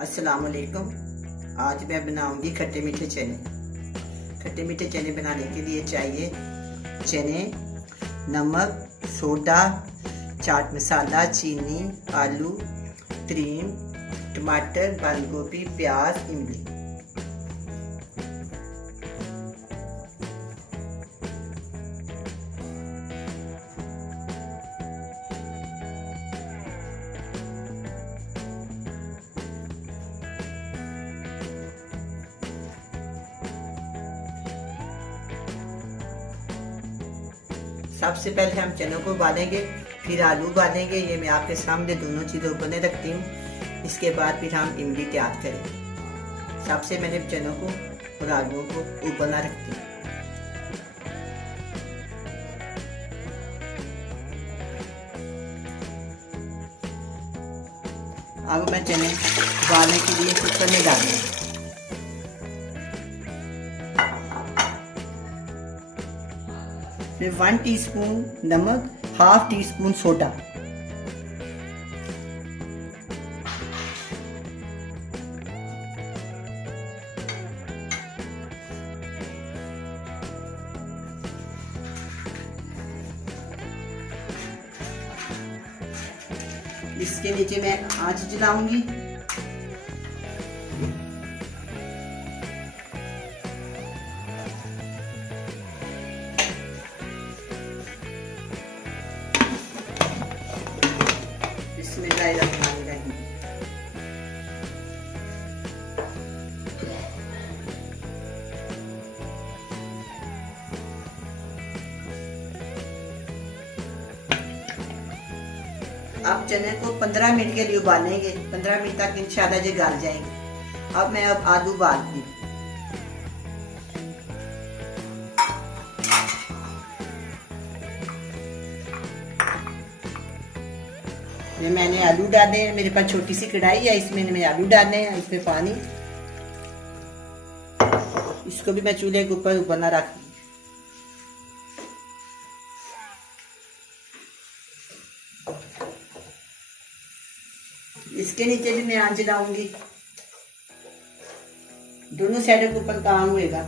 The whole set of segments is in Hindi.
अस्सलाम वालेकुम। आज मैं बनाऊंगी खट्टे मीठे चने। खट्टे मीठे चने बनाने के लिए चाहिए चने, नमक, सोडा, चाट मसाला, चीनी, आलू, क्रीम, टमाटर, बंद गोभी, प्याज, इमली। सबसे पहले हम चनों को उबालेंगे, फिर आलू उबालेंगे। ये मैं आपके सामने दोनों चीज़ें उबलने रखती हूँ। इसके बाद फिर हम इमली तैयार करेंगे। सबसे मैंने चनों को और आलूओं को उबलना रखती हूँ। अब मैं चने उबालने के लिए कुकर में डालूंगी। फिर 1 टीस्पून नमक, हाफ टी स्पून सोडा, इसके नीचे मैं आंच जलाऊंगी। बिस्मिल्लाहिर्रहमानिर्रहीम। अब चने को 15 मिनट के लिए उबालेंगे। 15 मिनट तक इंशाल्लाह ये गल जाएंगे। अब मैं आलू उबालती हूँ। ये मैंने आलू डाले हैं। मेरे पास छोटी सी कढ़ाई है, इसमें मैंने आलू डाले हैं। इसमें पानी, इसको भी मैं चूल्हे के ऊपर उबलना रख दूँ। इसके नीचे भी मैं आंच जलाऊंगी। दोनों साइडों के ऊपर काम होएगा।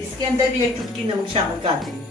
इसके अंदर भी एक चुटकी नमक शामिल कर देंगे।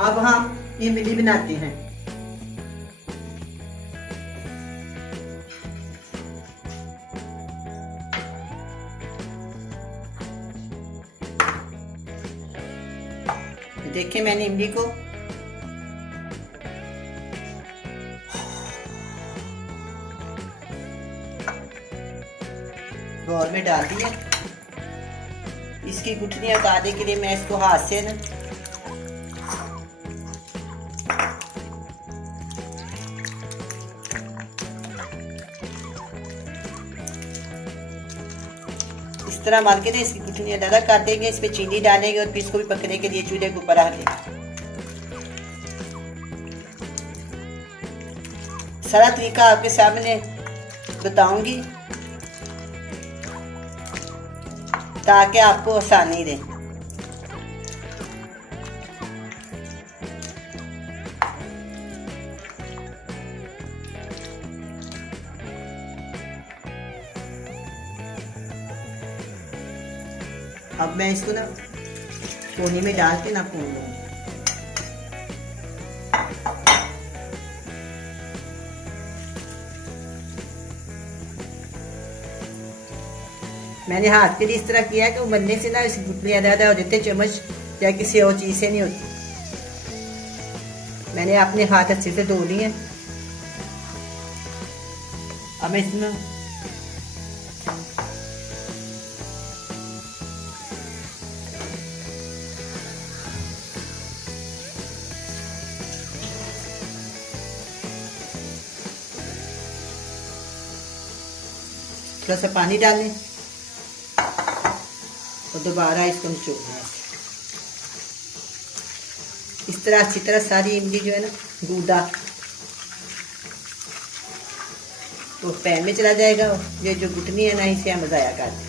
अब हम इमली बनाते हैं। देखिए मैंने इमली को बाउल में डाल दिया। इसकी गुठलियां उतारने के लिए मैं इसको हाथ से ना इस तरह मार के ना इसकी गुठलियां अलग कर देंगे। इस पे चीनी डालेंगे और फिर इसको भी पकने के लिए चूल्हे के ऊपर रख देंगे। सारा तरीका आपके सामने बताऊंगी ताकि आपको आसानी रहे। अब मैं इसको ना कोनी में डाल के ना भून लूंगी। मैंने हाथ के लिए इस तरह किया है कि उबलने से ना इसकी गुठलियां ज्यादा हो जाते, चम्मच या किसी और चीज से नहीं होती। मैंने अपने हाथ अच्छे से धो लिए। अब मैं इसमें थोड़ा सा पानी डालें और दोबारा इसको निचोड़ना है। इस इस तरह अच्छी तरह सारी इमली जो है ना गूदा तो पैन में चला जाएगा। ये जो घुटनी है ना इसे हम ज़ाया कर दें।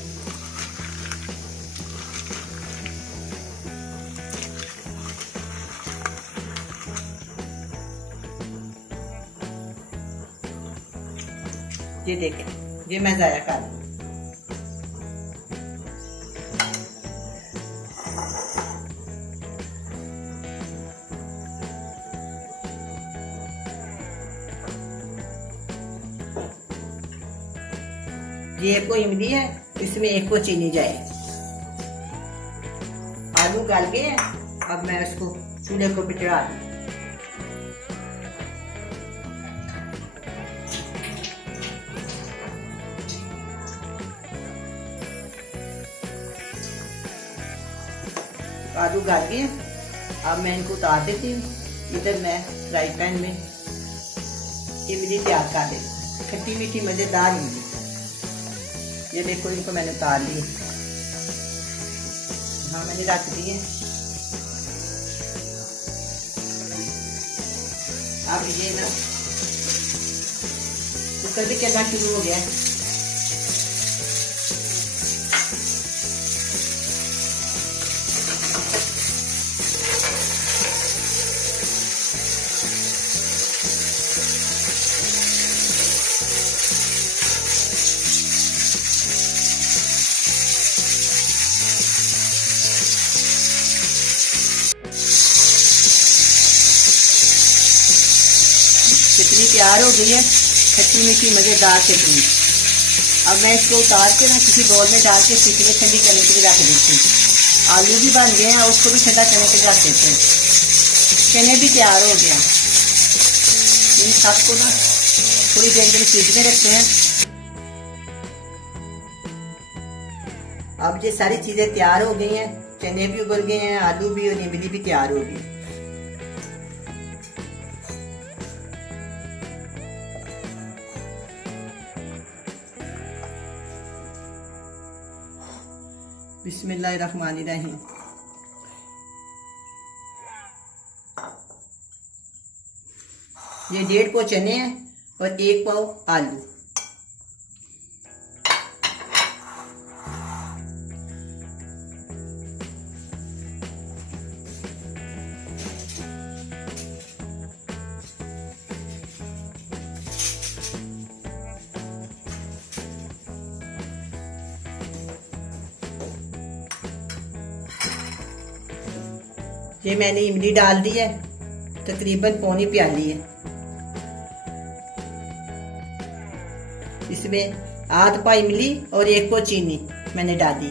ये देखें, ये मैं ज़ाया कर दूँ। ये एक को इमली है, इसमें एक को चीनी जाए। आलू गाल गए हैं, अब मैं उसको चूल्हे को पे चढ़ा दूँ। आलू गाल गए हैं, अब मैं इनको उतार देती हूँ। इधर मैं फ्राई पैन में इमली तैयार कर देती, खट्टी मीठी मज़ेदार इमली। ये देखो, इनको मैंने उतार ली। हाँ, मैंने रख दिए। अब ये ना कुकर भी चलना शुरू हो गया है। चटनी तैयार हो गई है, खट्टी मीठी मज़ेदार चटनी। अब मैं इसको उतार के ना किसी बोल में डाल के फ्रिज में ठंडी करने के लिए रख देती हूँ। आलू भी बन गए हैं, उसको भी ठंडा करने के लिए रख देते हैं। चने भी तैयार हो गया। इन सबको ना थोड़ी देर के लिए फ्रिज में रखते हैं। अब ये सारी चीज़ें तैयार हो गई हैं, चने भी उबल गए हैं, आलू भी और इमली भी तैयार हो गई। बिस्मिल्लाहिर्रहमानिर्रहीम। ये 1.5 पाव चने हैं और 1 पाव आलू। ये मैंने इमली डाल दी है, तकरीबन पौनी प्याली है। इसमें आध पा इमली और 1 को चीनी मैंने डाली।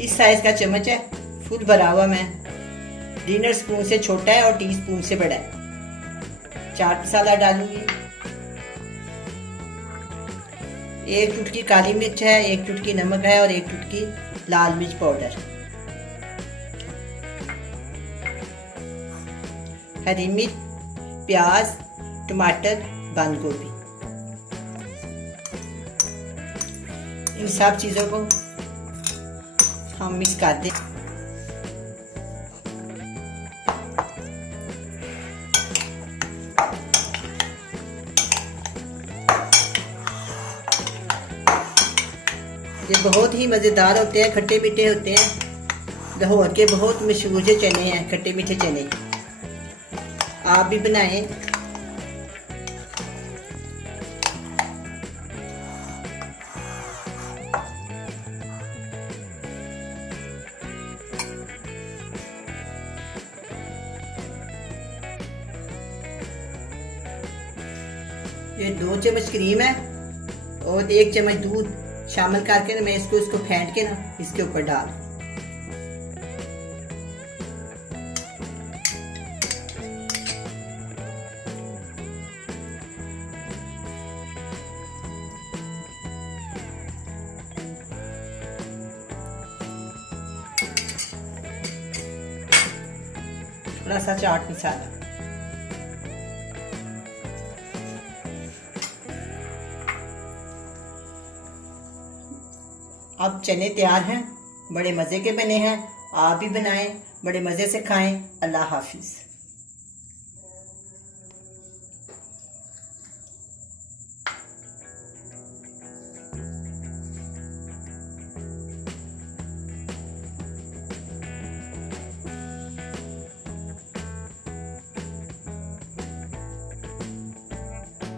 इस साइज का चम्मच है, फुल भरा हुआ। मैं डिनर स्पून से छोटा है और टीस्पून से बड़ा है। चाट मसाला डालूंगी, 1 चुटकी काली मिर्च है, 1 चुटकी नमक है और 1 चुटकी लाल मिर्च पाउडर। हरी मिर्च, प्याज, टमाटर, बंद गोभी। इन सब चीज़ों को हम मिक्स कर दें। ये बहुत ही मज़ेदार होते हैं, खट्टे मीठे होते हैं। लाहौर के बहुत मशहूर जो चने हैं, खट्टे मीठे चने, आप भी बनाएं। ये 2 चम्मच क्रीम है और 1 चम्मच दूध शामिल करके ना मैं इसको फेंट के ना इसके ऊपर डाल। थोड़ा सा चाट मसाला। अब चने तैयार हैं, बड़े मज़े के बने हैं, आप भी बनाएं, बड़े मज़े से खाएं। अल्लाह हाफिज़।